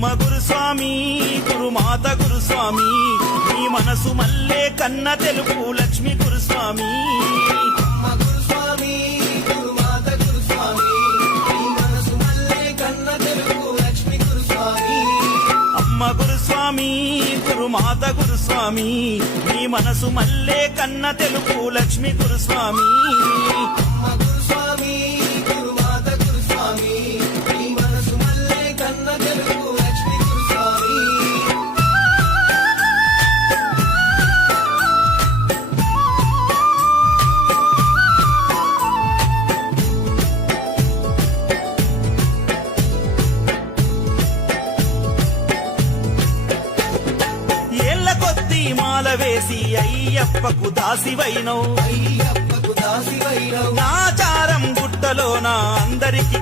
అమ్మ గురుస్వామి గురుమాత గురుస్వామి నీ మనసు మల్లే కన్న తెలుపు లక్ష్మి గురుస్వామి అమ్మ గురుస్వామి గురుమాత గురుస్వామి నీ మనసు మల్లే కన్న తెలుగు లక్ష్మి గురుస్వామి అమ్మ గురుస్వామి గురుమాత గురుస్వామి నీ మనసు మల్లే కన్న తెలుపు లక్ష్మి గురుస్వామి అమ్మ గురుస్వామి గురుమాత గురుస్వామి నీ మనసు మల్లే కన్న తెలుగు లక్ష్మి గురుస్వామి ఏళ్ల కొద్దీ మాల వేసి అయ్యప్పకు దాసివైనవు అయ్యప్పకు దాసివైనవు నాచారం గుట్టలోన అందరికి